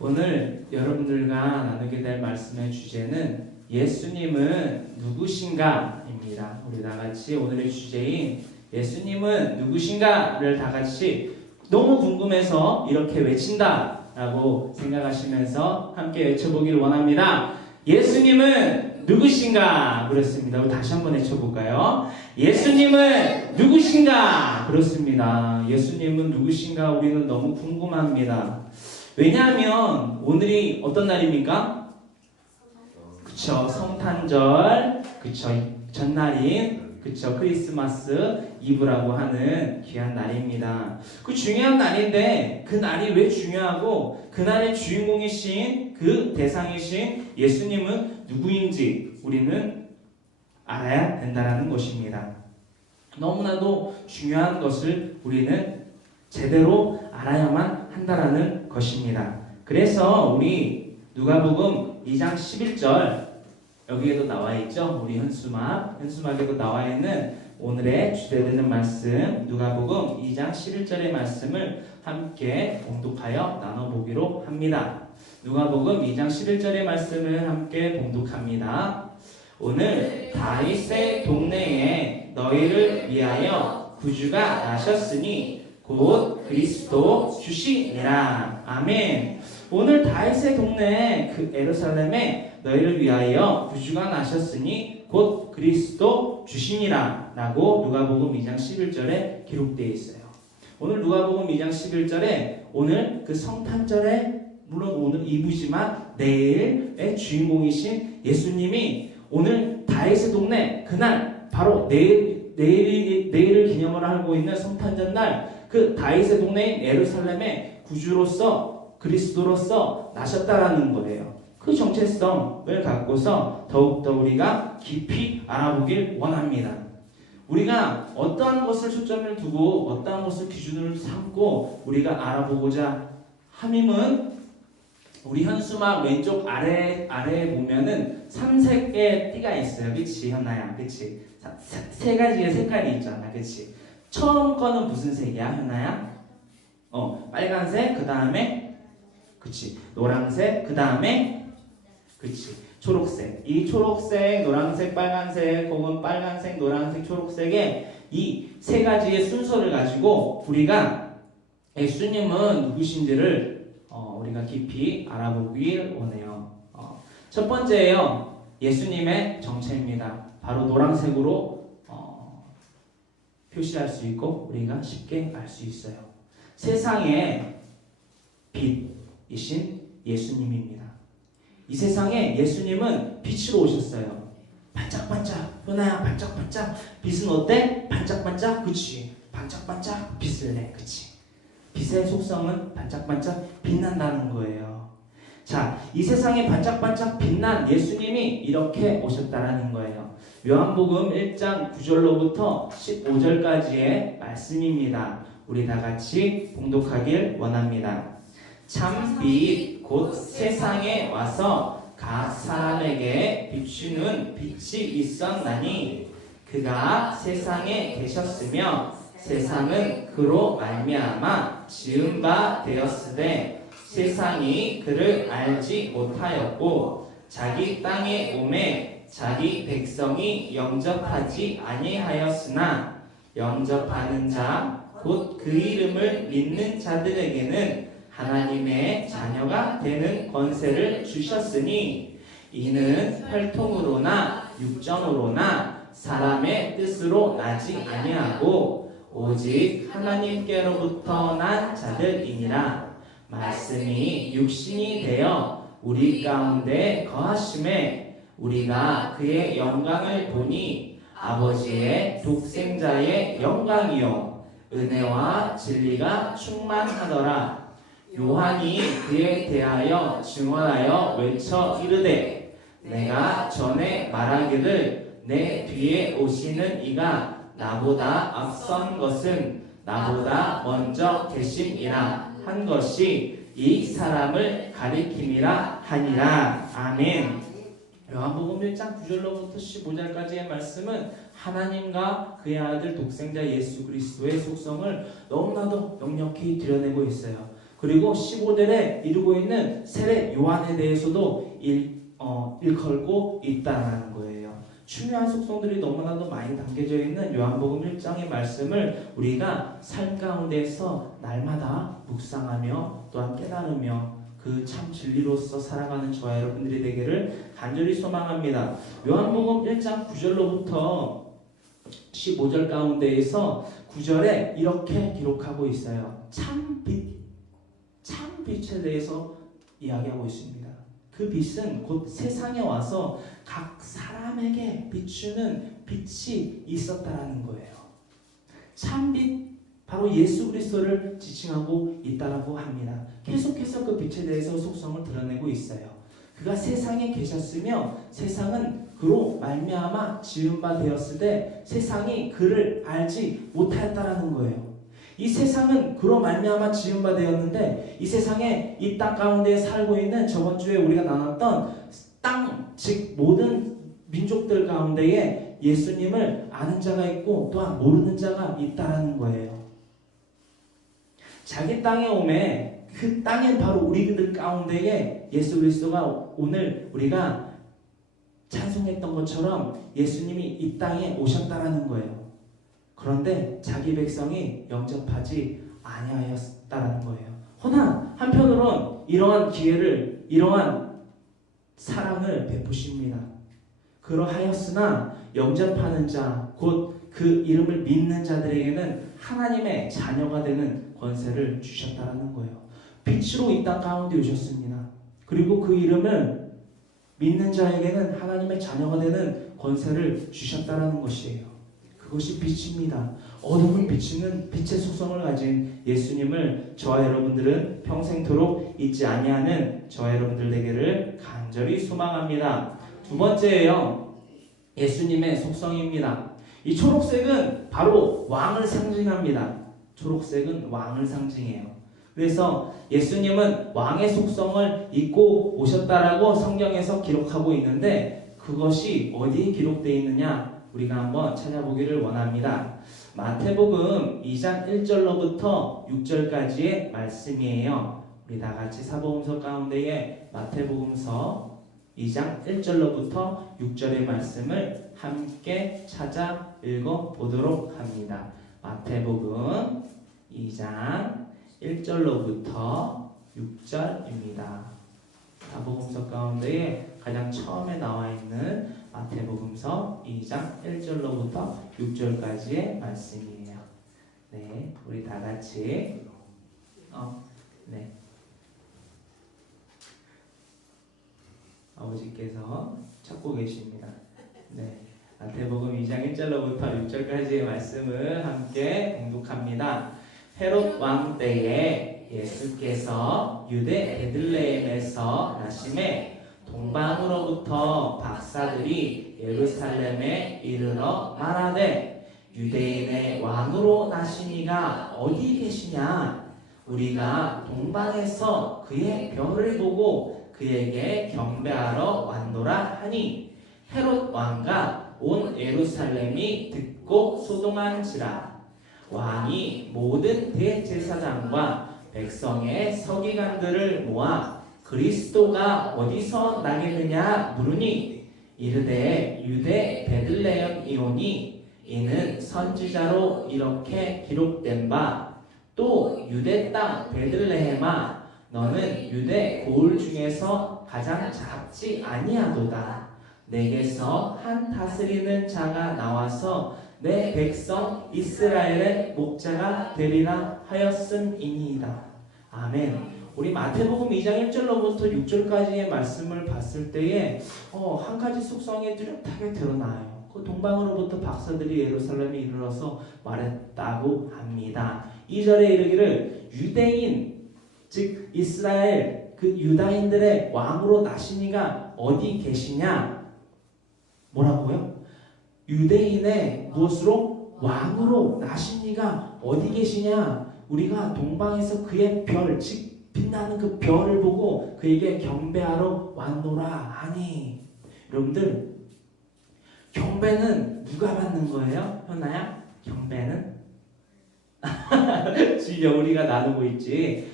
오늘 여러분들과 나누게 될 말씀의 주제는 예수님은 누구신가입니다. 우리 다 같이 오늘의 주제인 예수님은 누구신가를 다 같이 너무 궁금해서 이렇게 외친다라고 생각하시면서 함께 외쳐보길 원합니다. 예수님은 누구신가? 그렇습니다. 우리 다시 한번 외쳐볼까요? 예수님은 누구신가? 그렇습니다. 예수님은 누구신가? 우리는 너무 궁금합니다. 왜냐하면 오늘이 어떤 날입니까? 그쵸, 성탄절, 그쵸, 전날인, 그쵸, 크리스마스 이브라고 하는 귀한 날입니다. 그 중요한 날인데 그 날이 왜 중요하고 그 날의 주인공이신 그 대상이신 예수님은 누구인지 우리는 알아야 된다는 것입니다. 너무나도 중요한 것을 우리는 제대로 알아야만 한다라는 것입니다. 그래서 우리 누가복음 2장 11절 여기에도 나와 있죠. 우리 현수막에도 나와 있는 오늘의 주제되는 말씀 누가복음 2장 11절의 말씀을 함께 봉독하여 나눠보기로 합니다. 누가복음 2장 11절의 말씀을 함께 봉독합니다. 오늘 다윗의 동네에 너희를 위하여 구주가 나셨으니 곧 그리스도 주시니라. 아멘. 오늘 다윗의 동네 그 예루살렘에 너희를 위하여 구주가 나셨으니 곧 그리스도 주시니라 라고 누가복음 2장 11절에 기록되어 있어요. 오늘 누가복음 2장 11절에 오늘 그 성탄절에 물론 오늘 이브지만 내일의 주인공이신 예수님이 오늘 다윗의 동네 그날 바로 내일을 기념을 하고 있는 성탄절 날 그 다윗의 동네인 예루살렘의 구주로서 그리스도로서 나셨다라는 거예요. 그 정체성을 갖고서 더욱더 우리가 깊이 알아보길 원합니다. 우리가 어떠한 것을 초점을 두고 어떠한 것을 기준으로 삼고 우리가 알아보고자 함임은 우리 현수막 왼쪽 아래에 보면은 삼색의 띠가 있어요. 그치 현아야? 그치? 세 가지의 색깔이 있잖아. 그치? 처음 거는 무슨 색이야 현아야? 빨간색 그 다음에 그치 노란색 그 다음에 그치 초록색. 이 초록색 노란색 빨간색 혹은 빨간색 노란색 초록색의 이 세 가지의 순서를 가지고 우리가 예수님은 누구신지를 우리가 깊이 알아보길 원해요. 첫 번째예요. 예수님의 정체입니다. 바로 노란색으로 표시할 수 있고 우리가 쉽게 알 수 있어요. 세상의 빛이신 예수님입니다. 이 세상에 예수님은 빛으로 오셨어요. 반짝반짝 현아야 반짝반짝 빛은 어때? 반짝반짝 그치 반짝반짝 빛을 내 그치 빛의 속성은 반짝반짝 빛난다는 거예요. 자, 이 세상에 반짝반짝 빛난 예수님이 이렇게 오셨다라는 거예요. 요한복음 1장 9절로부터 15절까지의 말씀입니다. 우리 다 같이 봉독하길 원합니다. 참빛 곧 세상에 와서 각 사람에게 비추는 빛이 있었나니 그가 세상에 계셨으며 세상은 그로 말미암아 지은 바 되었으되 세상이 그를 알지 못하였고 자기 땅에 오매 자기 백성이 영접하지 아니하였으나 영접하는 자 곧 그 이름을 믿는 자들에게는 하나님의 자녀가 되는 권세를 주셨으니 이는 혈통으로나 육정으로나 사람의 뜻으로 나지 아니하고 오직 하나님께로부터 난 자들이니라. 말씀이 육신이 되어 우리 가운데 거하심에 우리가 그의 영광을 보니 아버지의 독생자의 영광이요 은혜와 진리가 충만하더라. 요한이 그에 대하여 증언하여 외쳐 이르되 내가 전에 말하기를 내 뒤에 오시는 이가 나보다 앞선 것은 나보다 먼저 계심이라 한 것이 이 사람을 가리킴이라 하니라. 아멘. 요한복음 1장 9절로부터 15절까지의 말씀은 하나님과 그의 아들 독생자 예수 그리스도의 속성을 너무나도 명확히 드러내고 있어요. 그리고 15절에 이루고 있는 세례 요한에 대해서도 일컬고 있다는 거예요. 중요한 속성들이 너무나도 많이 담겨져 있는 요한복음 1장의 말씀을 우리가 삶 가운데서 날마다 묵상하며 또한 깨달으며 그 참 진리로서 살아가는 저와 여러분들이 되기를 간절히 소망합니다. 요한복음 1장 9절로부터 15절 가운데에서 9절에 이렇게 기록하고 있어요. 참 빛에 대해서 이야기하고 있습니다. 그 빛은 곧 세상에 와서 각 사람에게 비추는 빛이 있었다라는 거예요. 참빛, 바로 예수 그리스도를 지칭하고 있다라고 합니다. 계속해서 그 빛에 대해서 속성을 드러내고 있어요. 그가 세상에 계셨으며 세상은 그로 말미암아 지은 바 되었을 때 세상이 그를 알지 못하였다라는 거예요. 이 세상은 그로 말미암아 지은 바 되었는데 이 세상에 이 땅 가운데 살고 있는 저번 주에 우리가 나눴던 땅, 즉 모든 민족들 가운데에 예수님을 아는 자가 있고 또한 모르는 자가 있다라는 거예요. 자기 땅에 오매 그 땅엔 바로 우리들 가운데에 예수 그리스도가 오늘 우리가 찬송했던 것처럼 예수님이 이 땅에 오셨다라는 거예요. 그런데 자기 백성이 영접하지 아니하였다라는 거예요. 허나 한편으론 이러한 기회를, 이러한 사랑을 베푸십니다. 그러하였으나 영접하는 자, 곧 그 이름을 믿는 자들에게는 하나님의 자녀가 되는 권세를 주셨다라는 거예요. 빛으로 이 땅 가운데 오셨습니다. 그리고 그 이름을 믿는 자에게는 하나님의 자녀가 되는 권세를 주셨다라는 것이에요. 그것이 빛입니다. 어둠을 비추는 빛의 속성을 가진 예수님을 저와 여러분들은 평생토록 잊지 아니하는 저와 여러분들 되기를 간절히 소망합니다. 두 번째예요. 예수님의 속성입니다. 이 초록색은 바로 왕을 상징합니다. 초록색은 왕을 상징해요. 그래서 예수님은 왕의 속성을 입고 오셨다라고 성경에서 기록하고 있는데 그것이 어디에 기록되어 있느냐 우리가 한번 찾아보기를 원합니다. 마태복음 2장 1절로부터 6절까지의 말씀이에요. 우리 다 같이 사복음서 가운데에 마태복음서 2장 1절로부터 6절의 말씀을 함께 찾아 읽어보도록 합니다. 마태복음 2장 1절로부터 6절입니다. 사복음서 가운데에 가장 처음에 나와 있는 마태복음서 2장 1절로부터 6절까지의 말씀이에요. 네, 우리 다 같이 네. 아버지께서 찾고 계십니다. 네. 마태복음 2장 1절로부터 6절까지의 말씀을 함께 공독합니다. 헤롯 왕 때에 예수께서 유대 베들레헴에서 나심에 동방으로부터 박사들이 예루살렘에 이르러 말하되 유대인의 왕으로 나시니가 어디 계시냐? 우리가 동방에서 그의 별을 보고 그에게 경배하러 왔노라 하니 헤롯 왕과 온 예루살렘이 듣고 소동한지라. 왕이 모든 대제사장과 백성의 서기관들을 모아 그리스도가 어디서 나겠느냐 물으니 이르되 유대 베들레헴이오니 이는 선지자로 이렇게 기록된 바 또 유대 땅 베들레헴아 너는 유대 고을 중에서 가장 작지 아니하도다. 내게서 한 다스리는 자가 나와서 내 백성 이스라엘의 목자가 되리라 하였음이니이다. 아멘. 우리 마태복음 2장 1절로부터 6절까지의 말씀을 봤을 때에 한 가지 속성이 뚜렷하게 드러나요. 그 동방으로부터 박사들이 예루살렘에 이르러서 말했다고 합니다. 2절에 이르기를 유대인 즉 이스라엘 그 유다인들의 왕으로 나시니가 어디 계시냐? 뭐라고요? 유대인의 무엇으로? 왕으로 나시니가 어디 계시냐? 우리가 동방에서 그의 별, 즉 빛나는 그 별을 보고 그에게 경배하러 왔노라 하니. 여러분들 경배는 누가 받는 거예요? 현아야? 경배는? 지금 우리가 나누고 있지.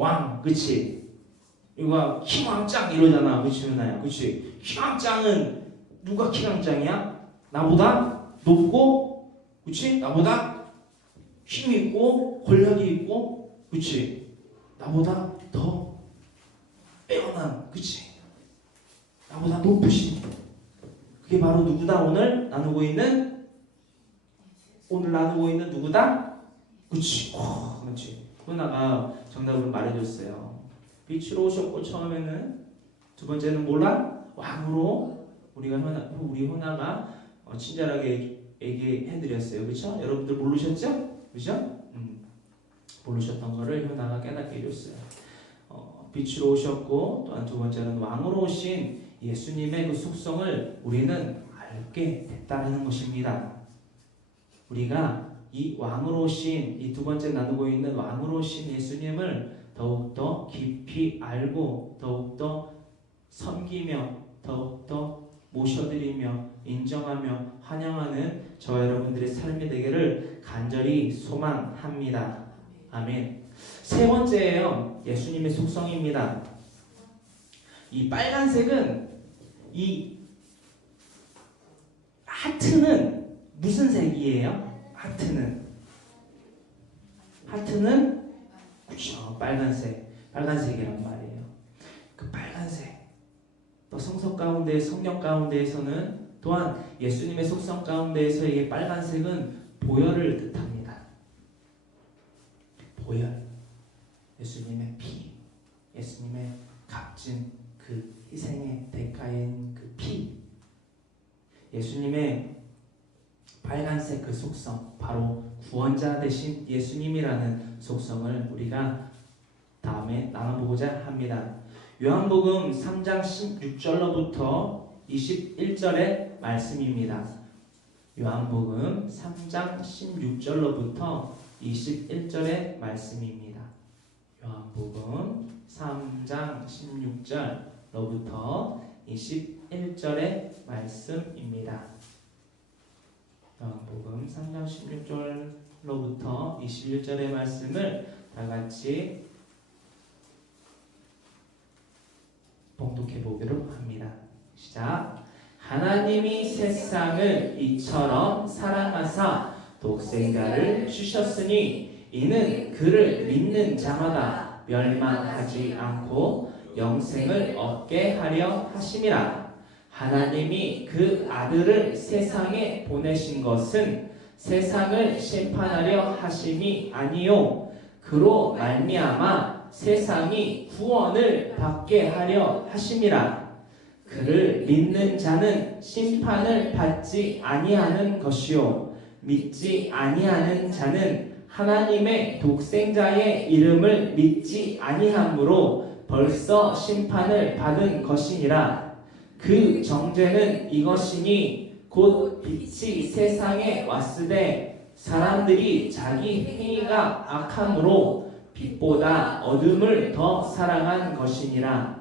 왕, 그치? 이거 킹왕짱 이러잖아, 그치 은하야, 그치? 킹왕짱은 누가 킹왕짱이야? 나보다 높고, 그치? 나보다 힘이 있고 권력이 있고, 그치? 나보다 더 빼어난, 그치? 나보다 높으신, 그게 바로 누구다? 오늘 나누고 있는 누구다? 그치? 그치? 훈아가 정답을 말해줬어요. 빛으로 오셨고 처음에는, 두 번째는 몰라? 왕으로 우리 훈아가 친절하게 얘기해드렸어요. 그쵸? 여러분들 모르셨죠? 그죠? 모르셨던 거를 훈아가 깨닫게 해줬어요. 빛으로 오셨고, 또한 두 번째는 왕으로 오신 예수님의 그 속성을 우리는 알게 됐다는 것입니다. 우리가 이 왕으로 오신, 이 두 번째 나누고 있는 왕으로 오신 예수님을 더욱더 깊이 알고 더욱더 섬기며 더욱더 모셔드리며 인정하며 환영하는 저와 여러분들의 삶이 되기를 간절히 소망합니다. 아멘. 세 번째예요. 예수님의 속성입니다. 이 빨간색은, 이 하트는 무슨 색이에요? 하트는 그렇죠, 빨간색이란 말이에요. 그 빨간색, 또 성경 가운데에서는 또한 예수님의 속성 가운데에서 이 빨간색은 보혈을 뜻합니다. 보혈, 예수님의 피, 예수님의 값진 그 희생의 대가인 그 피, 예수님의 빨간색 그 속성, 바로 구원자 되신 예수님이라는 속성을 우리가 다음에 나눠보고자 합니다. 요한복음 3장 16절로부터 21절의 말씀입니다. 요한복음 3장 16절로부터 21절의 말씀입니다. 요한복음 3장 16절로부터 21절의 말씀입니다. 요한복음 3장 16절로부터 21절의 말씀을 다 같이 봉독해 보기로 합니다. 시작. 하나님이 세상을 이처럼 사랑하사 독생자를 주셨으니 이는 그를 믿는 자마다 멸망하지 않고 영생을 얻게 하려 하심이라. 하나님이 그 아들을 세상에 보내신 것은 세상을 심판하려 하심이 아니요 그로 말미암아 세상이 구원을 받게 하려 하심이라. 그를 믿는 자는 심판을 받지 아니하는 것이요 믿지 아니하는 자는 하나님의 독생자의 이름을 믿지 아니하므로 벌써 심판을 받은 것이니라. 그 정죄는 이것이니 곧 빛이 세상에 왔으되 사람들이 자기 행위가 악함으로 빛보다 어둠을 더 사랑한 것이니라.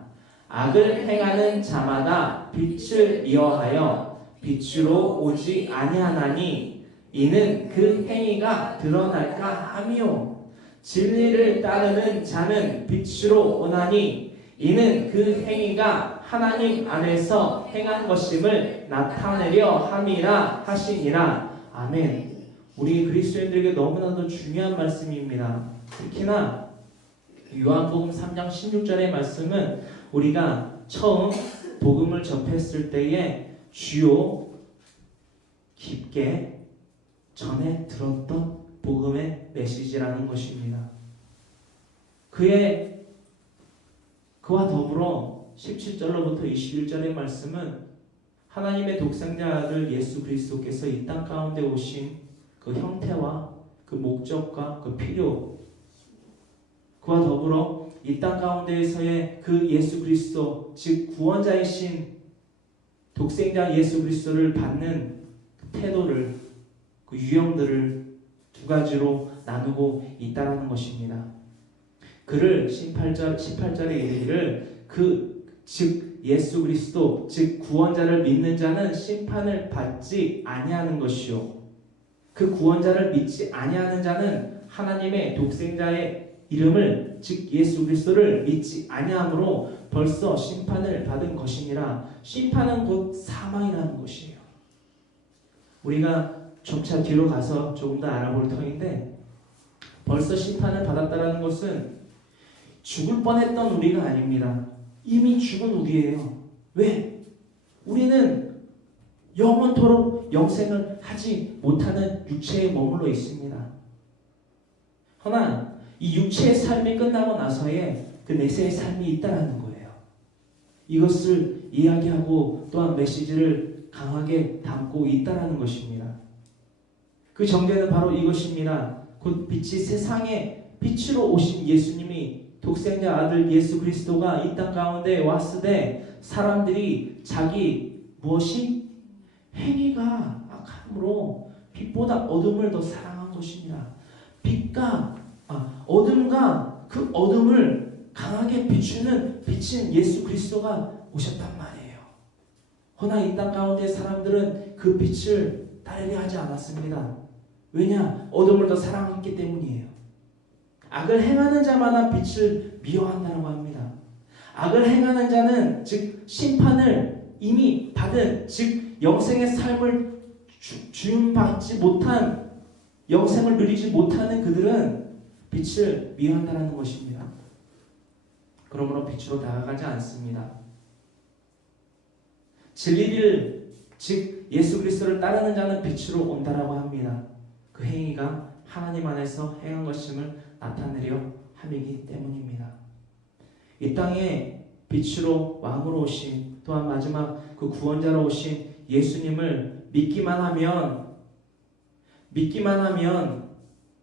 악을 행하는 자마다 빛을 미워하여 빛으로 오지 아니하나니 이는 그 행위가 드러날까 함이요 진리를 따르는 자는 빛으로 오나니 이는 그 행위가 하나님 안에서 행한 것임을 나타내려 함이라 하시니라. 아멘. 우리 그리스도인들에게 너무나도 중요한 말씀입니다. 특히나 요한복음 3장 16절의 말씀은 우리가 처음 복음을 접했을 때에 주요 깊게 전에 들었던 복음의 메시지라는 것입니다. 그와 더불어 17절로부터 21절의 말씀은 하나님의 독생자 아들 예수 그리스도께서 이 땅 가운데 오신 그 형태와 그 목적과 그 필요, 그와 더불어 이 땅 가운데에서의 그 예수 그리스도, 즉 구원자이신 독생자 예수 그리스도를 받는 태도를, 그 유형들을 두 가지로 나누고 있다는 것입니다. 그를 18절에 이르기를 즉 예수 그리스도 즉 구원자를 믿는 자는 심판을 받지 아니하는 것이요 그 구원자를 믿지 아니하는 자는 하나님의 독생자의 이름을 즉 예수 그리스도를 믿지 아니함으로 벌써 심판을 받은 것이니라. 심판은 곧 사망이라는 것이에요. 우리가 점차 뒤로 가서 조금 더 알아볼 터인데, 벌써 심판을 받았다는 것은 죽을 뻔했던 우리가 아닙니다. 이미 죽은 우리예요. 왜? 우리는 영원토록 영생을 하지 못하는 육체에 머물러 있습니다. 허나 이 육체의 삶이 끝나고 나서의 그 내세의 삶이 있다는 거예요. 이것을 이야기하고 또한 메시지를 강하게 담고 있다는 것입니다. 그 정죄는 바로 이것입니다. 곧 빛이 세상에 빛으로 오신 예수님이, 독생자 아들 예수 그리스도가 이 땅 가운데 왔을 때 사람들이 자기 무엇이? 행위가 악함으로 빛보다 어둠을 더 사랑한 것입니다. 어둠과 그 어둠을 강하게 비추는 빛인 예수 그리스도가 오셨단 말이에요. 허나 이 땅 가운데 사람들은 그 빛을 따르려 하지 않았습니다. 왜냐? 어둠을 더 사랑했기 때문이에요. 악을 행하는 자마다 빛을 미워한다고 합니다. 악을 행하는 자는 즉 심판을 이미 받은, 즉 영생의 삶을 주임받지 못한, 영생을 누리지 못하는 그들은 빛을 미워한다는 것입니다. 그러므로 빛으로 다가가지 않습니다. 진리를, 즉 예수 그리스도를 따르는 자는 빛으로 온다라고 합니다. 그 행위가 하나님 안에서 행한 것임을 나타내려 함이기 때문입니다. 이 땅에 빛으로 왕으로 오신, 또한 마지막 그 구원자로 오신 예수님을 믿기만 하면,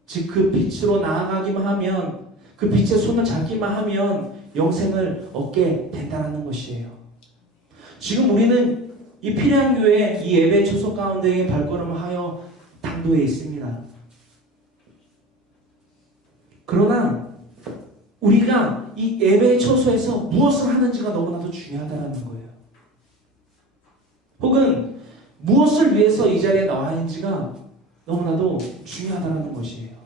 즉 그 빛으로 나아가기만 하면, 그 빛의 손을 잡기만 하면 영생을 얻게 된다는 것이에요. 지금 우리는 이 피레안 교회 이 예배 초소 가운데에 발걸음을 하여 당도에 있습니다. 그러나 우리가 이 예배의 처소에서 무엇을 하는지가 너무나도 중요하다는 거예요. 혹은 무엇을 위해서 이 자리에 나와 있는지가 너무나도 중요하다는 것이에요.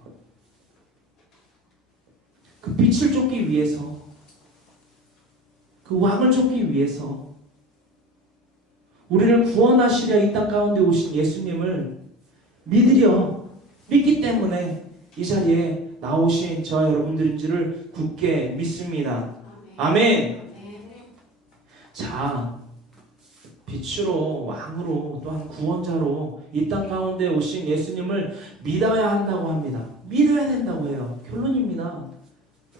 그 빛을 쫓기 위해서, 그 왕을 쫓기 위해서, 우리를 구원하시려 이 땅 가운데 오신 예수님을 믿기 때문에 이 자리에 나오신 저와 여러분들인지를 굳게 믿습니다. 아멘. 자, 빛으로, 왕으로, 또한 구원자로 이 땅 가운데 오신 예수님을 믿어야 한다고 합니다. 믿어야 된다고 해요. 결론입니다.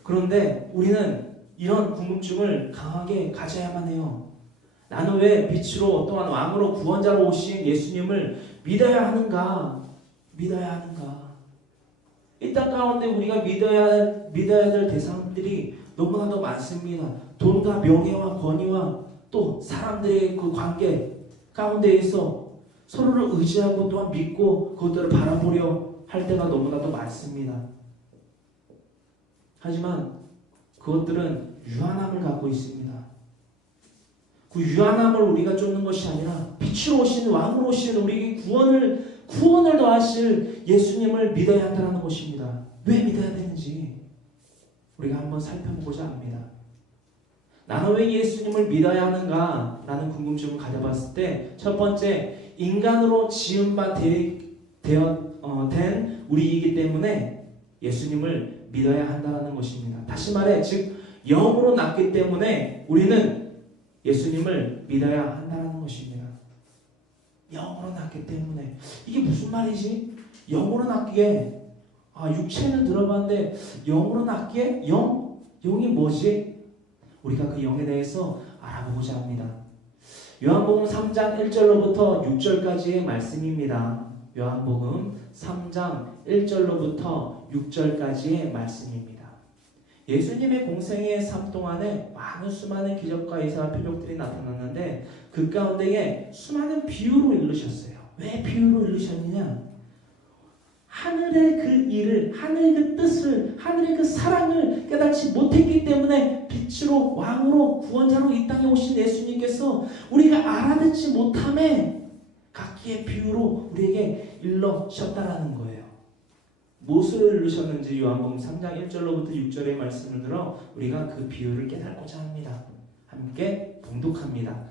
그런데 우리는 이런 궁금증을 강하게 가져야만 해요. 나는 왜 빛으로, 또한 왕으로, 구원자로 오신 예수님을 믿어야 하는가? 이 땅 가운데 우리가 믿어야 될 대상들이 너무나도 많습니다. 돈과 명예와 권위와 또 사람들의 그 관계 가운데에서 서로를 의지하고 또한 믿고 그것들을 바라보려 할 때가 너무나도 많습니다. 하지만 그것들은 유한함을 갖고 있습니다. 그 유한함을 우리가 쫓는 것이 아니라 빛으로 오신, 왕으로 오신 우리 구원을 더하실 예수님을 믿어야 한다는 것입니다. 왜 믿어야 되는지 우리가 한번 살펴보고자 합니다. 나는 왜 예수님을 믿어야 하는가? 라는 궁금증을 가져봤을 때, 첫 번째, 인간으로 지은 바 된 우리이기 때문에 예수님을 믿어야 한다는 것입니다. 다시 말해, 즉 영으로 낳기 때문에 우리는 예수님을 믿어야 한다는 것입니다. 영으로 낳기 때문에. 이게 무슨 말이지? 영으로 낳기에, 육체는 들어봤는데 영으로 낳기에? 영이 뭐지? 우리가 그 영에 대해서 알아보고자 합니다. 요한복음 3장 1절로부터 6절까지의 말씀입니다. 요한복음 3장 1절로부터 6절까지의 말씀입니다. 예수님의 공생의 삶 동안에 많은 수많은 기적과 예사와 표적들이 나타났는데 그 가운데에 수많은 비유로 이루셨어요. 왜 비유로 이루셨느냐? 하늘의 그 일을, 하늘의 그 뜻을, 하늘의 그 사랑을 깨닫지 못했기 때문에 빛으로, 왕으로, 구원자로 이 땅에 오신 예수님께서 우리가 알아듣지 못함에 각기의 비유로 우리에게 일러셨다라는 거예요. 무엇을 이루셨는지 요한복음 3장 1절로부터 6절의 말씀을 들어 우리가 그 비유를 깨닫고자 합니다. 함께 봉독합니다.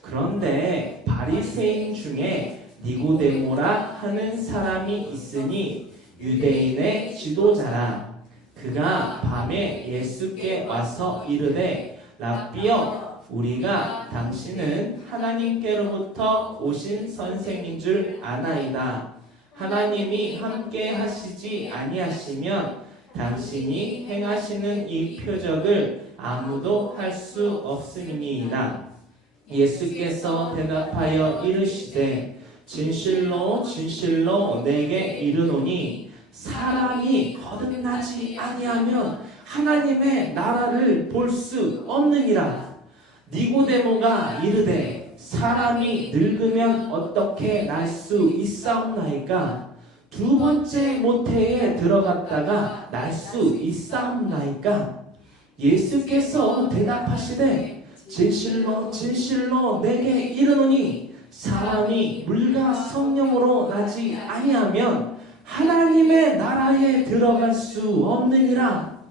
그런데 바리새인 중에 니고데모라 하는 사람이 있으니 유대인의 지도자라. 그가 밤에 예수께 와서 이르되 랍비여, 우리가 당신은 하나님께로부터 오신 선생인 줄 아나이다. 하나님이 함께 하시지 아니하시면 당신이 행하시는 이 표적을 아무도 할 수 없음이니이다. 예수께서 대답하여 이르시되 진실로 진실로 내게 이르노니 사람이 거듭나지 아니하면 하나님의 나라를 볼 수 없느니라. 니고데모가 이르되 사람이 늙으면 어떻게 날 수 있사옵나이까? 두 번째 모태에 들어갔다가 날 수 있사옵나이까? 예수께서 대답하시되 진실로 진실로 내게 이르노니 사람이 물과 성령으로 나지 아니하면 하나님의 나라에 들어갈 수 없느니라.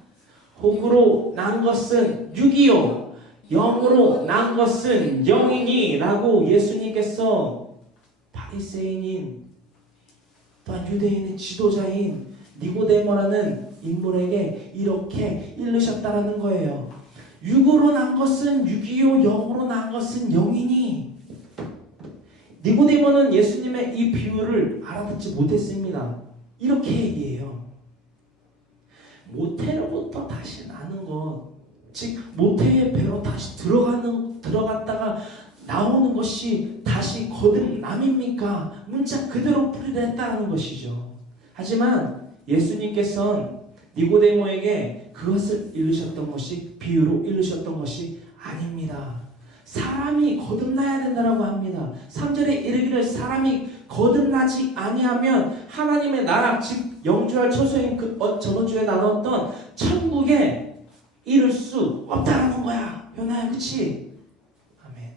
혹으로 난 것은 육이요 영으로 난 것은 영이니 라고 예수님께서 바리새인인 또한 유대인의 지도자인 니고데모라는 인물에게 이렇게 일르셨다라는 거예요. 육으로 난 것은 육이요 영으로 난 것은 영이니. 니고데모는 예수님의 이 비유를 알아듣지 못했습니다. 이렇게 얘기해요. 모태로부터 다시 나는 것, 즉 모태의 배로 다시 들어갔다가 나오는 것이 다시 거듭남입니까? 문자 그대로 풀이됐다는 것이죠. 하지만 예수님께서는 니고데모에게 그것을 일르셨던 것이, 비유로 일르셨던 것이 아닙니다. 사람이 거듭나야 된다라고 합니다. 3절에 이르기를 사람이 거듭나지 아니하면 하나님의 나라, 즉 영주할 처소인 그 저번주에 나눴던 천국에 이룰 수 없다라는 거야. 요나야, 그치? 아멘.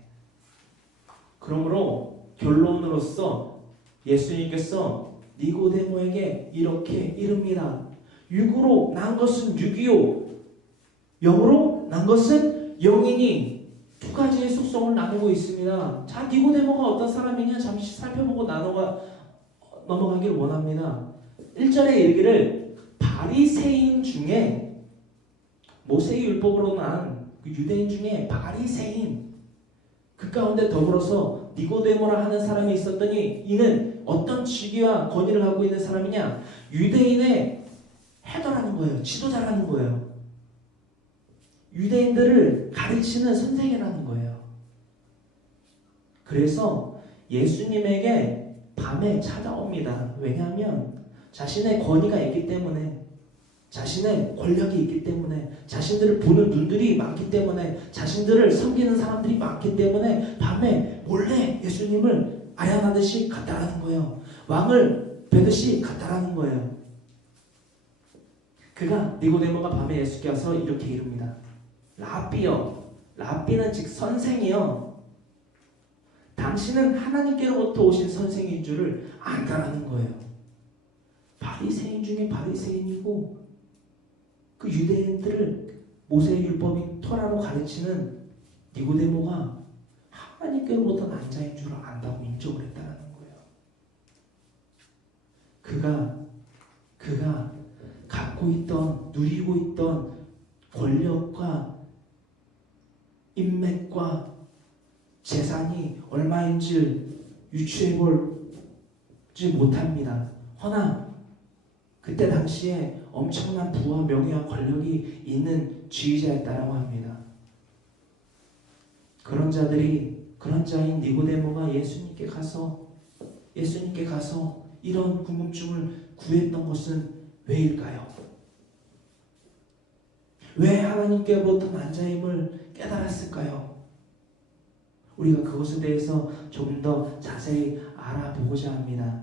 그러므로 결론으로서 예수님께서 니고데모에게 이렇게 이릅니다. 육으로 난 것은 육이요 영으로 난 것은 영이니. 두 가지의 속성을 나누고 있습니다. 자, 니고데모가 어떤 사람이냐 잠시 살펴보고 넘어가기를 원합니다. 1절에 이르기를 바리새인 중에, 모세의 율법으로 난 그 유대인 중에 바리새인, 그 가운데 더불어서 니고데모라 하는 사람이 있었더니 이는 어떤 직위와 권위를 하고 있는 사람이냐? 유대인의 헤더라는 거예요. 지도자라는 거예요. 유대인들을 가르치는 선생이라는 거예요. 그래서 예수님에게 밤에 찾아옵니다. 왜냐하면 자신의 권위가 있기 때문에, 자신의 권력이 있기 때문에, 자신들을 보는 눈들이 많기 때문에, 자신들을 섬기는 사람들이 많기 때문에 밤에 몰래 예수님을 아련하듯이 갔다라는 거예요. 왕을 뵈듯이 갔다라는 거예요. 그가, 니고데모가 밤에 예수께 와서 이렇게 이릅니다. 랍비여, 랍비는 즉 선생이여, 당신은 하나님께로부터 오신 선생인 줄을 안다라는 거예요. 바리새인 중에 바리새인이고 그 유대인들을 모세의 율법인 토라로 가르치는 니고데모가 하나님께로부터 난 자인 줄을 안다고 인정을 했다는 거예요. 그가 갖고 있던, 누리고 있던 권력과 인맥과 재산이 얼마인지 유추해보지 못합니다. 허나 그때 당시에 엄청난 부와 명예와 권력이 있는 지휘자였다라고 합니다. 그런 자인 니고데모가 예수님께 가서 이런 궁금증을 구했던 것은 왜일까요? 왜 하나님께로부터 난 자임을 깨달았을까요? 우리가 그것에 대해서 조금 더 자세히 알아보고자 합니다.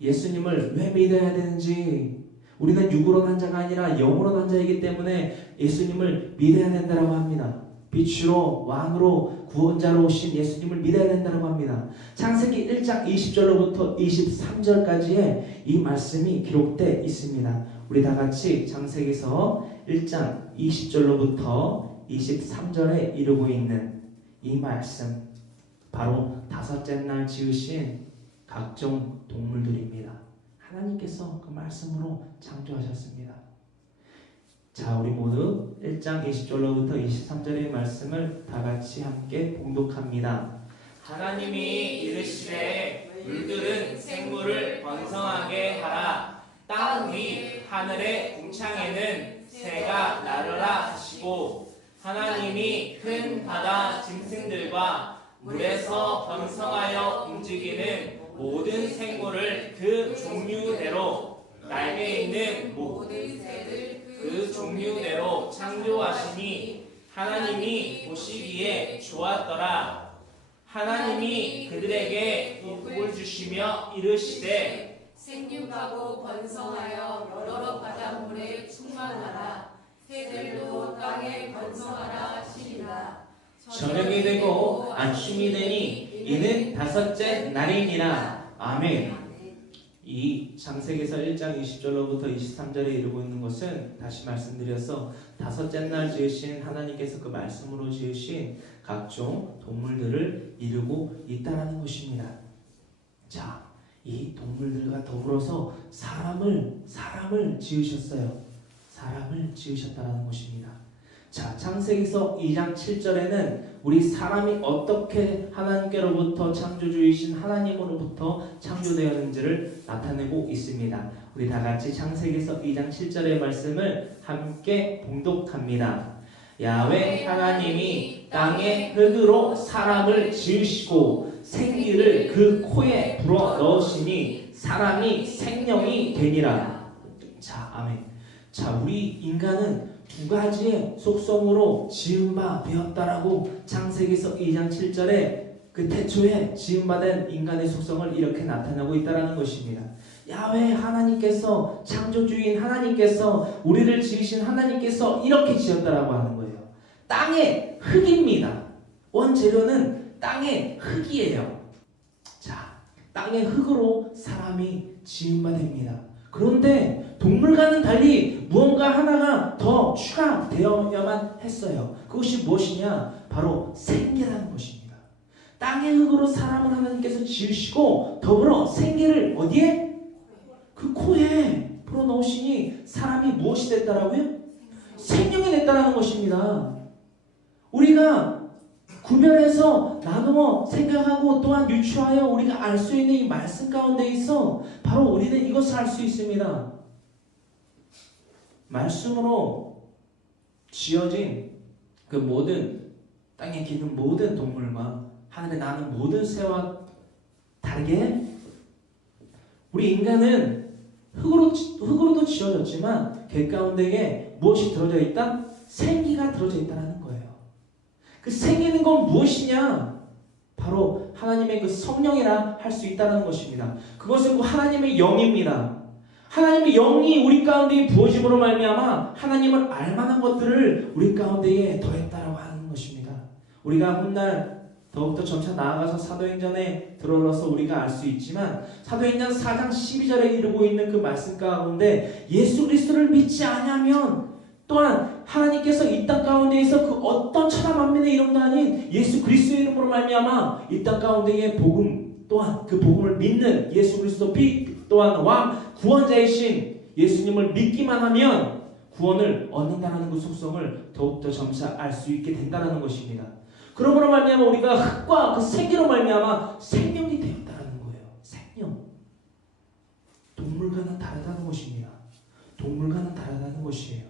예수님을 왜 믿어야 되는지, 우리는 육으로 난 자가 아니라 영으로 난 자이기 때문에 예수님을 믿어야 된다고 합니다. 빛으로 왕으로 구원자로 오신 예수님을 믿어야 된다고 합니다. 창세기 1장 20절로부터 23절까지의 이 말씀이 기록되어 있습니다. 우리 다 같이 창세기서 1장 20절로부터 23절에 이르고 있는 이 말씀, 바로 다섯째 날 지으신 각종 동물들입니다. 하나님께서 그 말씀으로 창조하셨습니다. 자, 우리 모두 1장 20절로부터 23절의 말씀을 다 같이 함께 봉독합니다. 하나님이 이르시되 물들은 생물을 번성하게 하라. 땅 위 하늘의 궁창에는 새가 날으라 하시고, 하나님이 큰 바다 짐승들과 물에서 번성하여 움직이는 모든 생물을 그 종류대로, 날개 있는 모든 새들 그 종류대로 창조하시니 하나님이 보시기에 좋았더라. 하나님이 그들에게 복을 주시며 이르시되 생육하고 번성하여 여러 바닷물에 충만하라. 새들도 땅에 번성하라 하시리라. 저녁이 되고 아침이 되니 이는 다섯째 날이니라. 아멘. 이 창세기서 1장 20절로부터 23절에 이르고 있는 것은, 다시 말씀드려서 다섯째 날 지으신 하나님께서 그 말씀으로 지으신 각종 동물들을 이루고 있다는 것입니다. 자, 이 동물들과 더불어서 사람을 지으셨어요. 사람을 지으셨다는 것입니다. 자, 창세기서 2장 7절에는 우리 사람이 어떻게 하나님께로부터 창조주이신 하나님으로부터 창조되었는지를 나타내고 있습니다. 우리 다 같이 창세기서 2장 7절의 말씀을 함께 봉독합니다. 야훼 하나님이 땅의 흙으로 사람을 지으시고 생기를 그 코에 불어 넣으시니 사람이 생명이 되니라. 자, 아멘. 자, 우리 인간은 두 가지의 속성으로 지은 바 되었다라고 창세기서 2장 7절에 그 태초에 지음받은 인간의 속성을 이렇게 나타내고 있다는 것입니다. 야훼 하나님께서, 창조주인 하나님께서, 우리를 지으신 하나님께서 이렇게 지었다라고 하는 거예요. 땅의 흙입니다. 원재료는 땅의 흙이에요. 자, 땅의 흙으로 사람이 지음받습니다. 그런데 동물과는 달리 무언가 하나가 더 추가되어야만 했어요. 그것이 무엇이냐? 바로 생기라는 것입니다. 땅의 흙으로 사람을 하나님께서 지으시고 더불어 생기를 어디에? 그 코에 불어넣으시니 사람이 무엇이 됐다라고요? 생명이 됐다라는 것입니다. 우리가 구별해서 나누어 생각하고 또한 유추하여 우리가 알 수 있는 이 말씀 가운데 있어 바로 우리는 이것을 알 수 있습니다. 말씀으로 지어진 그 모든 땅에 기는 모든 동물과 하늘에 나는 모든 새와 다르게 우리 인간은 흙으로도 지어졌지만 그 가운데에 무엇이 들어져 있다? 생기가 들어져 있다는 거예요. 그 생기는 건 무엇이냐? 바로 하나님의 그 성령이라 할 수 있다는 것입니다. 그것은 하나님의 영입니다. 하나님의 영이 우리 가운데에 부어짐으로 말미암아 하나님을 알만한 것들을 우리 가운데에 더했다라고 하는 것입니다. 우리가 훗날 더욱더 점차 나아가서 사도행전에 들어가서 우리가 알 수 있지만 사도행전 4장 12절에 이르고 있는 그 말씀 가운데 예수 그리스도를 믿지 않으면 또한 하나님께서 이 땅 가운데에서 그 어떤 천하 만민의 이름도 아닌 예수 그리스도의 이름으로 말미암아 이 땅 가운데의 복음 또한 그 복음을 믿는 예수 그리스도 또한 왕 구원자이신 예수님을 믿기만 하면 구원을 얻는다는 그 속성을 더욱더 점차 알 수 있게 된다는 것입니다. 그러므로 말미암아 우리가 흙과 그 생기로 말미암아 생명이 되었다는 거예요. 생명. 동물과는 다르다는 것입니다. 동물과는 다르다는 것이에요.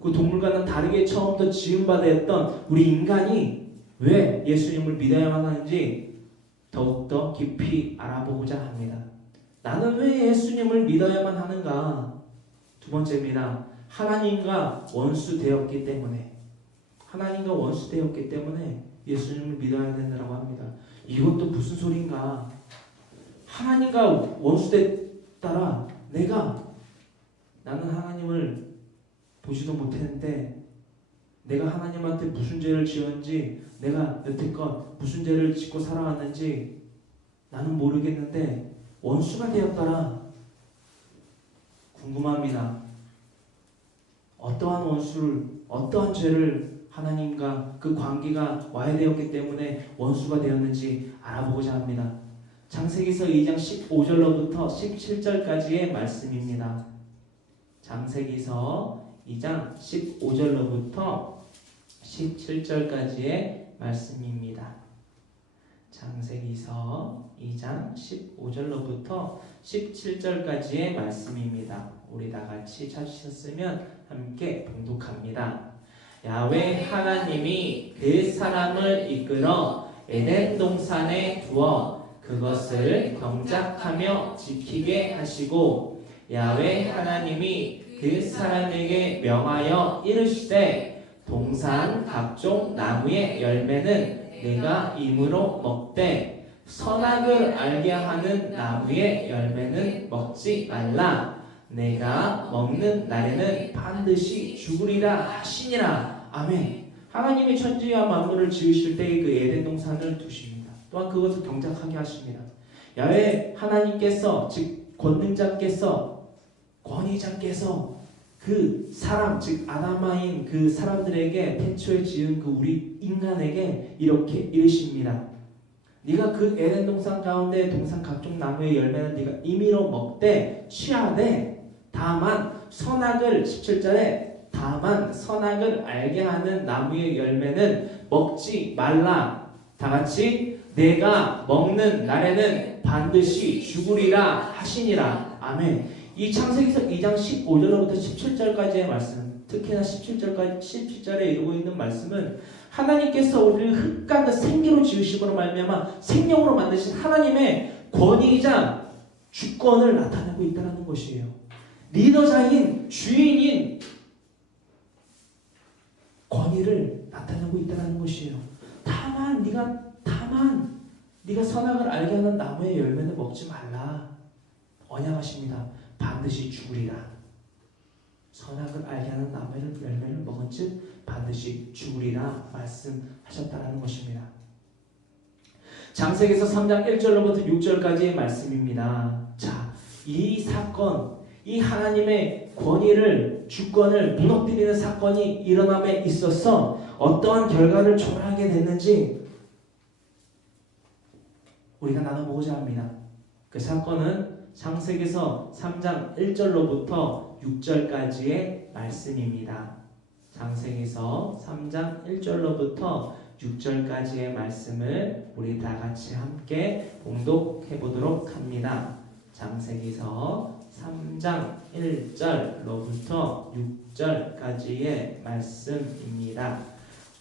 그 동물과는 다르게 처음부터 지음받았던 우리 인간이 왜 예수님을 믿어야만 하는지 더욱더 깊이 알아보고자 합니다. 나는 왜 예수님을 믿어야만 하는가? 두 번째입니다. 하나님과 원수되었기 때문에. 하나님과 원수되었기 때문에 예수님을 믿어야 된다고 합니다. 이것도 무슨 소린가? 하나님과 원수됐다라 나는 하나님을 보지도 못했는데 내가 하나님한테 무슨 죄를 지었는지, 내가 여태껏 무슨 죄를 짓고 살아왔는지 나는 모르겠는데 원수가 되었더라. 궁금합니다. 어떠한 원수를, 어떠한 죄를 하나님과 그 관계가 와야 되었기 때문에 원수가 되었는지 알아보고자 합니다. 창세기서 2장 15절로부터 17절까지의 말씀입니다. 창세기서 2장 15절로부터 17절까지의 말씀입니다. 창세기서 2장 15절로부터 17절까지의 말씀입니다. 우리 다 같이 찾으셨으면 함께 봉독합니다. 야훼 하나님이 그 사람을 이끌어 에덴 동산에 두어 그것을 경작하며 지키게 하시고 야훼 하나님이 그 사람에게 명하여 이르시되 동산 각종 나무의 열매는 내가 임으로 먹되 선악을 알게 하는 나무의 열매는 먹지 말라. 내가 먹는 날에는 반드시 죽으리라 하시니라. 아멘. 하나님이 천지와 만물을 지으실 때 그 에덴 동산을 두십니다. 또한 그것을 경작하게 하십니다. 야훼 하나님께서, 즉 권능자께서, 권위자께서 그 사람, 즉 아담아인 그 사람들에게 태초에 지은 그 우리 인간에게 이렇게 이르십니다. 네가 그 에덴 동산 가운데 동산 각종 나무의 열매는 네가 임의로 먹되 취하되 다만 선악을 17절에 다만 선악을 알게 하는 나무의 열매는 먹지 말라. 다같이 내가 먹는 날에는 반드시 죽으리라 하시니라. 아멘. 이 창세기서 2장 15절로부터 17절까지의 말씀, 특히나 17절에 이루고 있는 말씀은 하나님께서 우리를 흙과 그 생기로 지으심으로 말미암아 생명으로 만드신 하나님의 권위이자 주권을 나타내고 있다는 것이에요. 리더자인, 주인인 권위를 나타내고 있다는 것이에요. 다만 네가 선악을 알게 하는 나무의 열매는 먹지 말라. 언약하십니다. 반드시 죽으리라. 선악을 알게 하는 나무의 열매를 먹은 즉 반드시 죽으리라 말씀하셨다는 것입니다. 창세기서 3장 1절로부터 6절까지의 말씀입니다. 자, 이 사건, 이 하나님의 권위를, 주권을 무너뜨리는 사건이 일어남에 있어서 어떠한 결과를 초래하게 됐는지 우리가 나눠보고자 합니다. 그 사건은 창세기서 3장 1절로부터 6절까지의 말씀입니다. 창세기서 3장 1절로부터 6절까지의 말씀을 우리 다 같이 함께 봉독해 보도록 합니다. 창세기서 3장 1절로부터 6절까지의 말씀입니다.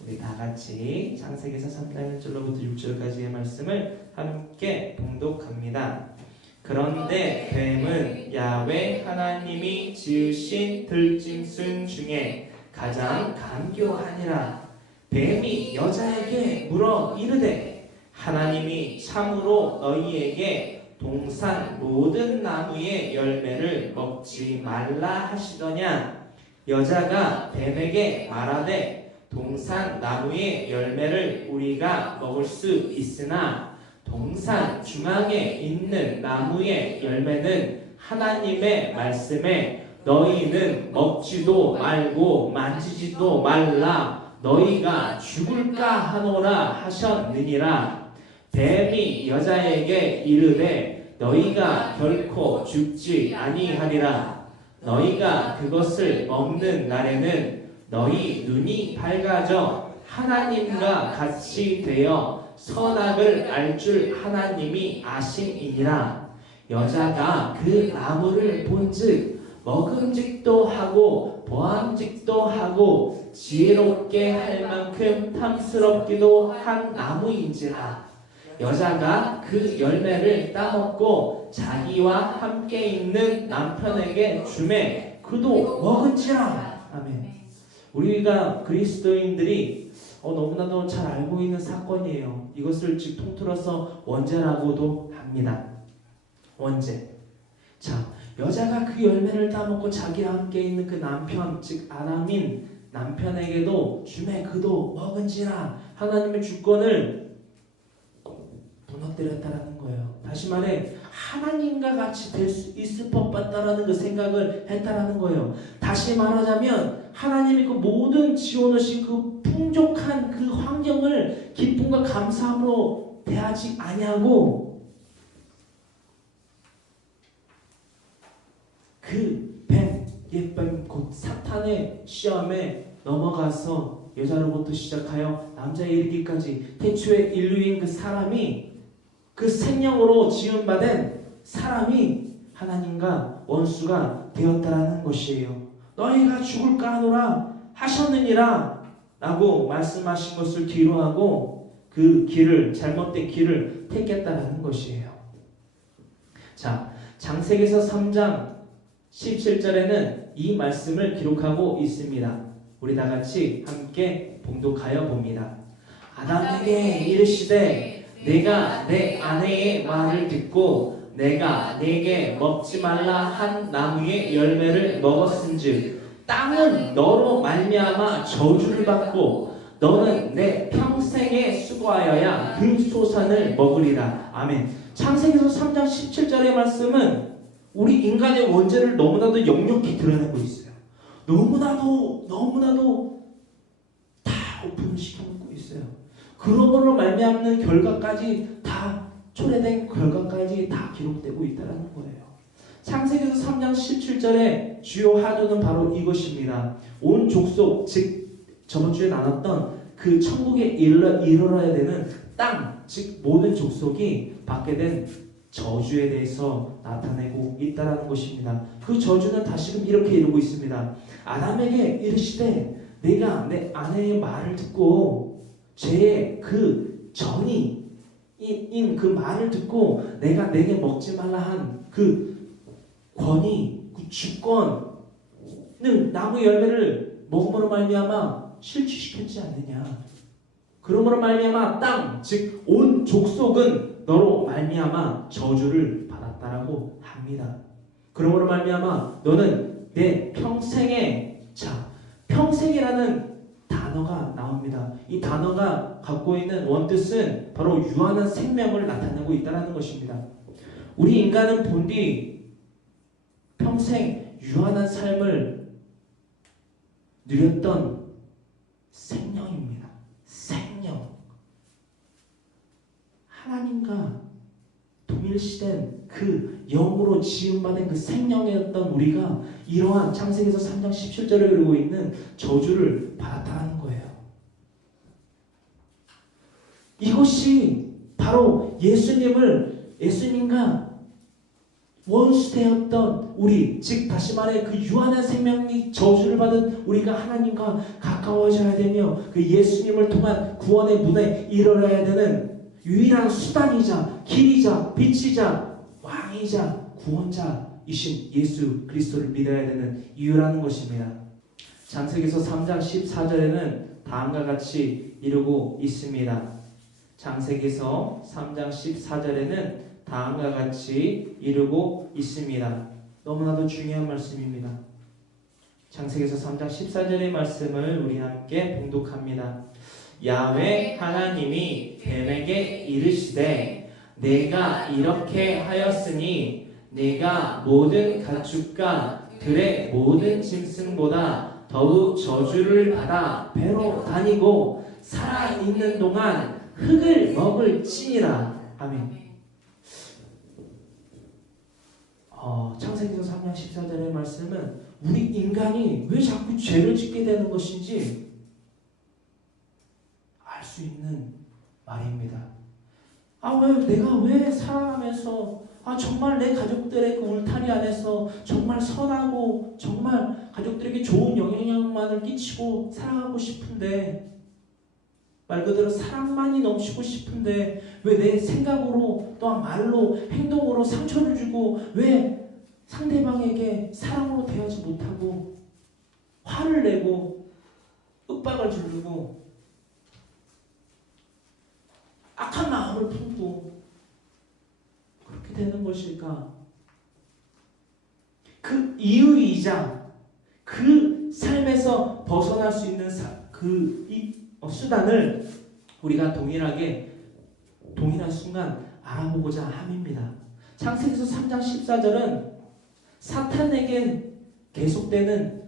우리 다 같이 창세기서 3장 1절로부터 6절까지의 말씀을 함께 봉독합니다. 그런데 뱀은 야훼 하나님이 지으신 들짐승 중에 가장 간교하니라. 뱀이 여자에게 물어 이르되 하나님이 참으로 너희에게 동산 모든 나무의 열매를 먹지 말라 하시더냐. 여자가 뱀에게 말하되 동산 나무의 열매를 우리가 먹을 수 있으나 동산 중앙에 있는 나무의 열매는 하나님의 말씀에 너희는 먹지도 말고 만지지도 말라 너희가 죽을까 하노라 하셨느니라. 뱀이 여자에게 이르되 너희가 결코 죽지 아니하리라. 너희가 그것을 먹는 날에는 너희 눈이 밝아져 하나님과 같이 되어 선악을 알 줄 하나님이 아심이니라. 여자가 그 나무를 본즉 먹음직도 하고 보암직도 하고 지혜롭게 할 만큼 탐스럽기도 한 나무인지라. 여자가 그 열매를 따먹고 자기와 함께 있는 남편에게 주매 그도 먹은지라. 아멘. 우리가 그리스도인들이 너무나도 잘 알고 있는 사건이에요. 이것을 즉 통틀어서 원죄라고도 합니다. 원죄. 자, 여자가 그 열매를 따먹고 자기와 함께 있는 그 남편, 즉 아담인 남편에게도 주매 그도 먹은지라 하나님의 주권을 무너뜨렸다라는 거예요. 다시 말해 하나님과 같이 될 수 있을 법같다라는 그 생각을 했다라는 거예요. 다시 말하자면 하나님이 그 모든 지어놓으신 그 풍족한 그 환경을 기쁨과 감사함으로 대하지 아니하고 그 뱀, 옛뱀 곧 사탄의 시험에 넘어가서 여자로부터 시작하여 남자에 이르기까지 태초에 인류인 그 사람이 그 생명으로 지음받은 사람이 하나님과 원수가 되었다라는 것이에요. 너희가 죽을까 하노라 하셨느니라 라고 말씀하신 것을 뒤로 하고 그 길을 잘못된 길을 택했다라는 것이에요. 자, 창세기서 3장 17절에는 이 말씀을 기록하고 있습니다. 우리 다 같이 함께 봉독하여 봅니다. 아담에게 이르시되 내가 내 아내의 말을 듣고 내가 네게 먹지 말라 한 나무의 열매를 먹었은즉 땅은 너로 말미암아 저주를 받고 너는 내 평생에 수고하여야 그 소산을 먹으리라. 아멘. 창세기서 3장 17절의 말씀은 우리 인간의 원죄를 너무나도 역력히 드러내고 있어요. 너무나도 다 오픈을 시켜놓고 있어요. 그러므로 말미암는 결과까지 다 초래된 결과까지 다 기록되고 있다는 거예요. 창세기서 3장 17절의 주요 하도는 바로 이것입니다. 온 족속, 즉 저번주에 나눴던 그 천국에 이르러야 되는 땅, 즉 모든 족속이 받게 된 저주에 대해서 나타내고 있다는 것입니다. 그 저주는 다시금 이렇게 이루고 있습니다. 아담에게 이르시되 내가 내 아내의 말을 듣고 죄의 그 전이 인 그 말을 듣고 내가 내게 먹지 말라 한 그 권위, 그 주권은 나무 열매를 먹음으로 말미암아 실추시켰지 않느냐. 그러므로 말미암아 땅, 즉 온 족속은 너로 말미암아 저주를 받았다라고 합니다. 그러므로 말미암아 너는 내 평생에, 자, 평생이라는 단어가 나옵니다. 이 단어가 갖고 있는 원뜻은 바로 유한한 생명을 나타내고 있다는 것입니다. 우리 인간은 본디 평생 유한한 삶을 누렸던 생명입니다. 생명. 하나님과 동일시된 그 영으로 지음받은 그 생명이었던 우리가 이러한 창세기서 3장 17절을 그리고 있는 저주를 받았다는 거예요. 이것이 바로 예수님과 원수되었던 우리, 즉 다시 말해 그 유한한 생명이 저주를 받은 우리가 하나님과 가까워져야 되며 그 예수님을 통한 구원의 문에 이르러야 되는 유일한 수단이자 길이자 빛이자 왕이자 구원자이신 예수 그리스도를 믿어야 되는 이유라는 것입니다. 창세기서 3장 14절에는 다음과 같이 이루고 있습니다. 창세기서 3장 14절에는 다음과 같이 이루고 있습니다. 너무나도 중요한 말씀입니다. 창세기서 3장 14절의 말씀을 우리 함께 봉독합니다. 야훼 하나님이 뱀에게 이르시되 내가 이렇게 하였으니 내가 모든 가축과 들의 모든 짐승보다 더욱 저주를 받아 배로 다니고 살아있는 동안 흙을 먹을지니라. 아멘. 창세기서 3장 14절의 말씀은 우리 인간이 왜 자꾸 죄를 짓게 되는 것인지 알 수 있는 말입니다. 내가 왜 살아가면서 정말 내 가족들의 그 울타리 안에서 정말 선하고 정말 가족들에게 좋은 영향만을 끼치고 살아가고 싶은데, 말 그대로 사랑만이 넘치고 싶은데 왜 내 생각으로 또한 말로 행동으로 상처를 주고 왜 상대방에게 사랑으로 대하지 못하고 화를 내고 윽박을 지르고 악한 마음을 품고 그렇게 되는 것일까? 그 이유이자 그 삶에서 벗어날 수 있는 수단을 우리가 동일한 순간 알아보고자 함입니다. 창세기서 3장 14절은 사탄에게 계속되는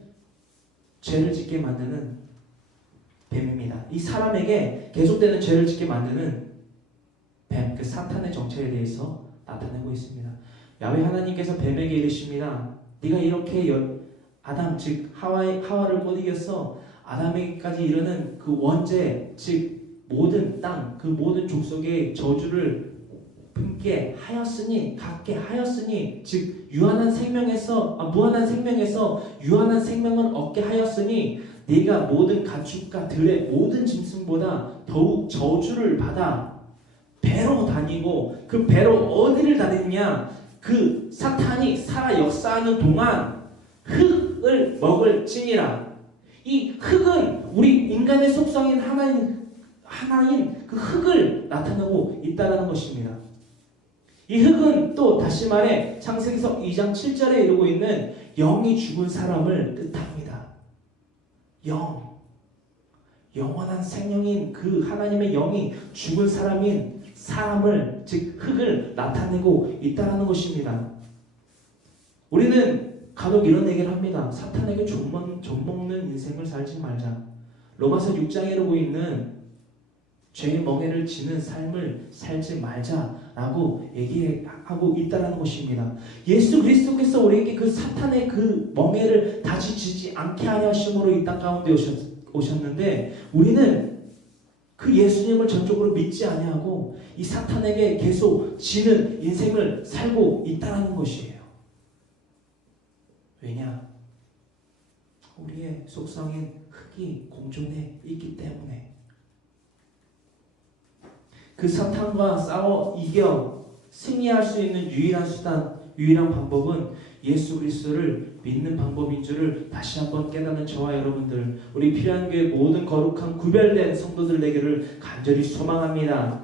죄를 짓게 만드는 뱀입니다. 이 사람에게 계속되는 죄를 짓게 만드는 뱀, 그 사탄의 정체에 대해서 나타내고 있습니다. 야훼 하나님께서 뱀에게 이르십니다. 네가 이렇게 아담 즉 하와를 못 이겨서 아담에게까지 이르는 그 원죄 즉 모든 땅 그 모든 족속의 저주를 갖게 하였으니 즉 무한한 생명에서 유한한 생명을 얻게 하였으니 네가 모든 가축과 들의 모든 짐승보다 더욱 저주를 받아 배로 다니고 그 배로 어디를 다니느냐 그 사탄이 살아 역사하는 동안 흙을 먹을지니라. 이 흙은 우리 인간의 속성인 하나인 그 흙을 나타내고 있다는 것입니다. 이 흙은 또 다시 말해 창세기서 2장 7절에 이루고 있는 영이 죽은 사람을 뜻합니다. 영원한 생명인 그 하나님의 영이 죽은 사람을 즉 흙을 나타내고 있다는 것입니다. 우리는 간혹 이런 얘기를 합니다. 사탄에게 좀먹는 인생을 살지 말자. 로마서 6장에 이루고 있는 죄의 멍에를 지는 삶을 살지 말자라고 얘기하고 있다는 것입니다. 예수 그리스도께서 우리에게 그 사탄의 그 멍에를 다시 지지 않게 하려 하심으로 이 땅 가운데 오셨는데 우리는 그 예수님을 전적으로 믿지 아니하고 이 사탄에게 계속 지는 인생을 살고 있다는 것이에요. 왜냐? 우리의 속성인 흙이 공존해 있기 때문에 그 사탄과 싸워 이겨 승리할 수 있는 유일한 수단, 유일한 방법은 예수 그리스도를 믿는 방법인 줄을 다시 한번 깨닫는 저와 여러분들, 우리 필요한 교회 모든 거룩한 구별된 성도들 되기를 간절히 소망합니다.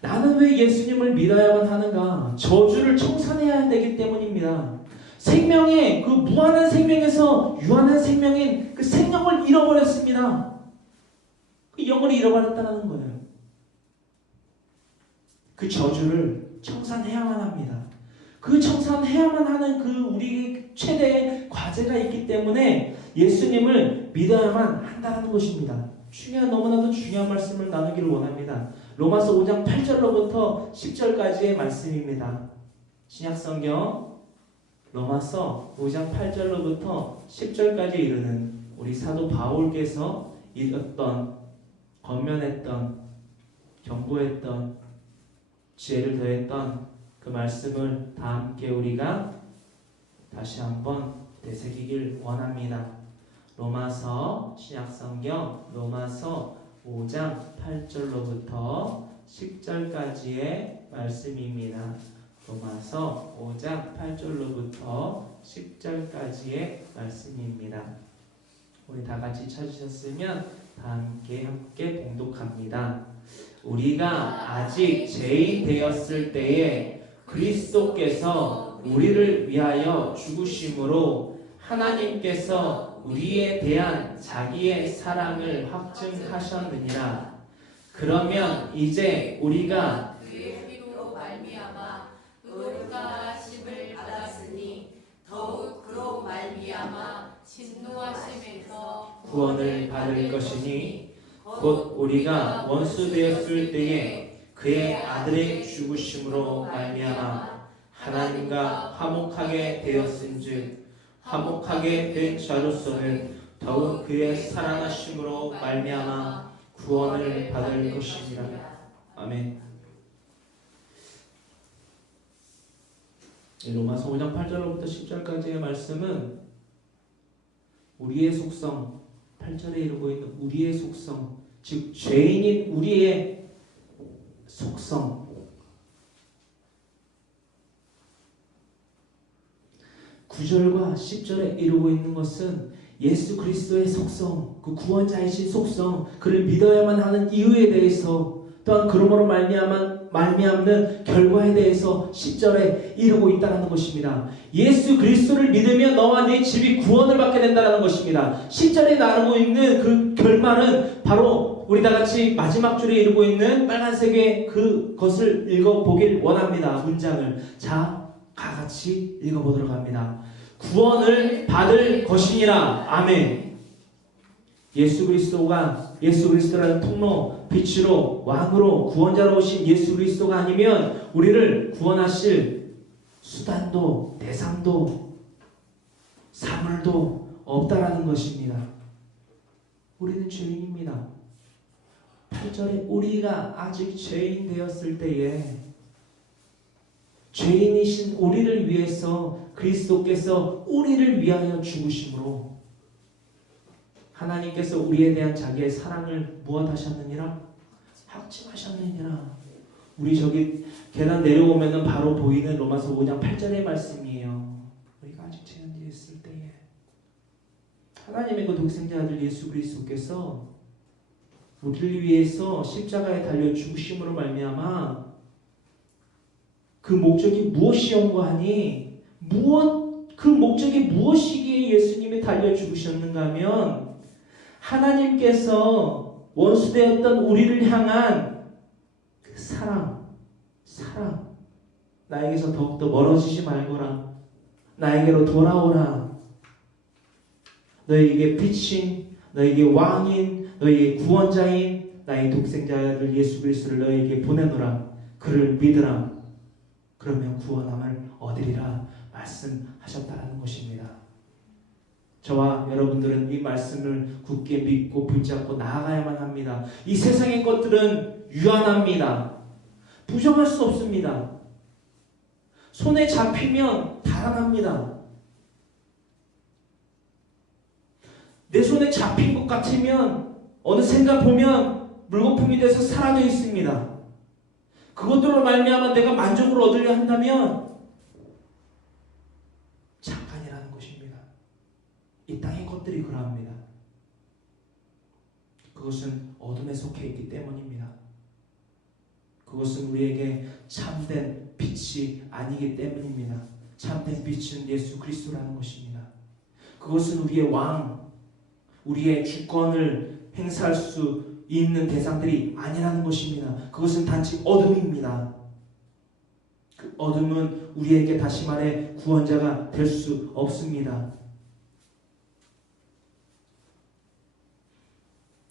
나는 왜 예수님을 믿어야만 하는가? 저주를 청산해야 되기 때문입니다. 생명의 그 무한한 생명에서 유한한 생명인 그 생명을 잃어버렸습니다. 그 영을 잃어버렸다는 거예요. 그 저주를 청산해야만 합니다. 그 청산해야만 하는 그 우리 최대의 과제가 있기 때문에 예수님을 믿어야만 한다는 것입니다. 너무나도 중요한 말씀을 나누기를 원합니다. 로마서 5장 8절로부터 10절까지의 말씀입니다. 신약성경 로마서 5장 8절로부터 10절까지 이르는 우리 사도 바울께서 읽었던, 권면했던, 경고했던, 지혜를 더했던 그 말씀을 다 함께 우리가 다시 한번 되새기길 원합니다. 로마서 신약성경 로마서 5장 8절로부터 10절까지의 말씀입니다. 로마서 5장 8절로부터 10절까지의 말씀입니다. 우리 다 같이 찾으셨으면 다 함께 봉독합니다. 우리가 아직 죄인 되었을 때에 그리스도께서 우리를 위하여 죽으심으로 하나님께서 우리에 대한 자기의 사랑을 확증하셨느니라. 그러면 이제 우리가 그의 피로 말미암아 의롭다 하심을 받았으니 더욱 그로 말미암아 진노하심에서 구원을 받을 것이니 곧 우리가 원수 되었을 때에 그의 아들의 죽으심으로 말미암아 하나님과 화목하게 되었은즉 화목하게 된 자로서는 더욱 그의 사랑하심으로 말미암아 구원을 받을 것이니라. 아멘. 로마서 5장 8절로부터 10절까지의 말씀은 우리의 속성, 8절에 이르고 있는 우리의 속성, 즉 죄인인 우리의 속성, 9절과 10절에 이루고 있는 것은 예수 그리스도의 속성, 그 구원자이신 속성, 그를 믿어야만 하는 이유에 대해서, 또한 그러므로 말미암아 말미암는 결과에 대해서 10절에 이르고 있다는 것입니다. 예수 그리스도를 믿으면 너와 네 집이 구원을 받게 된다는 것입니다. 10절에 나누고 있는 그 결말은 바로 우리 다 같이 마지막 줄에 이루고 있는 빨간색의 그것을 읽어보길 원합니다. 문장을. 자, 같이 읽어보도록 합니다. 구원을 받을 것이니라. 아멘. 예수 그리스도라는 통로, 빛으로, 왕으로, 구원자로 오신 예수 그리스도가 아니면 우리를 구원하실 수단도, 대상도, 사물도 없다라는 것입니다. 우리는 죄인입니다. 8절에 우리가 아직 죄인 되었을 때에 죄인이신 우리를 위해서 그리스도께서 우리를 위하여 죽으심으로 하나님께서 우리에 대한 자기의 사랑을 무엇하셨느니라? 확증하셨느니라. 우리 저기 계단 내려오면은 바로 보이는 로마서 5장 8절의 말씀이에요. 우리가 아직 죄인 되었을 때에 하나님의 그 독생자 아들 예수 그리스도께서 우리를 위해서 십자가에 달려 죽으심으로 말미암아 그 목적이 무엇이었고 하니 그 목적이 무엇이기에 예수님이 달려 죽으셨는가 하면 하나님께서 원수되었던 우리를 향한 그 사랑 나에게서 더욱더 멀어지지 말거라. 나에게로 돌아오라. 너에게 빛인, 너에게 왕인, 너에게 구원자인 나의 독생자를 예수 그리스도를 너에게 보내노라. 그를 믿으라. 그러면 구원함을 얻으리라 말씀하셨다라는 것입니다. 저와 여러분들은 이 말씀을 굳게 믿고 붙잡고 나아가야만 합니다. 이 세상의 것들은 유한합니다. 부정할 수 없습니다. 손에 잡히면 달아납니다. 내 손에 잡힌 것 같으면 어느샌가 보면 물거품이 돼서 사라져 있습니다. 그것들로 말미암아 내가 만족을 얻으려 한다면 잠깐이라는 것입니다. 이 땅의 것들이 그러합니다. 그것은 어둠에 속해 있기 때문입니다. 그것은 우리에게 참된 빛이 아니기 때문입니다. 참된 빛은 예수 그리스도라는 것입니다. 그것은 우리의 왕, 우리의 주권을 행사할 수 있는 대상들이 아니라는 것입니다. 그것은 단지 어둠입니다. 그 어둠은 우리에게 다시 말해 구원자가 될 수 없습니다.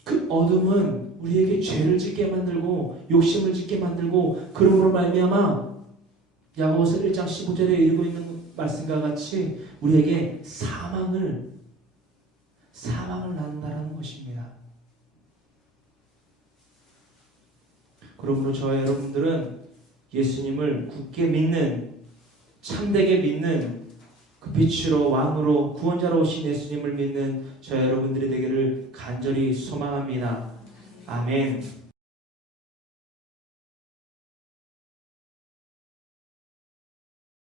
그 어둠은 우리에게 죄를 짓게 만들고 욕심을 짓게 만들고 그러므로 말미암아 야고보서 1장 15절에 읽고 있는 말씀과 같이 우리에게 사망을 낳는다는 것입니다. 그러므로 저와 여러분들은 예수님을 굳게 믿는, 참되게 믿는 그 빛으로 왕으로 구원자로 오신 예수님을 믿는 저와 여러분들이 되기를 간절히 소망합니다. 아멘.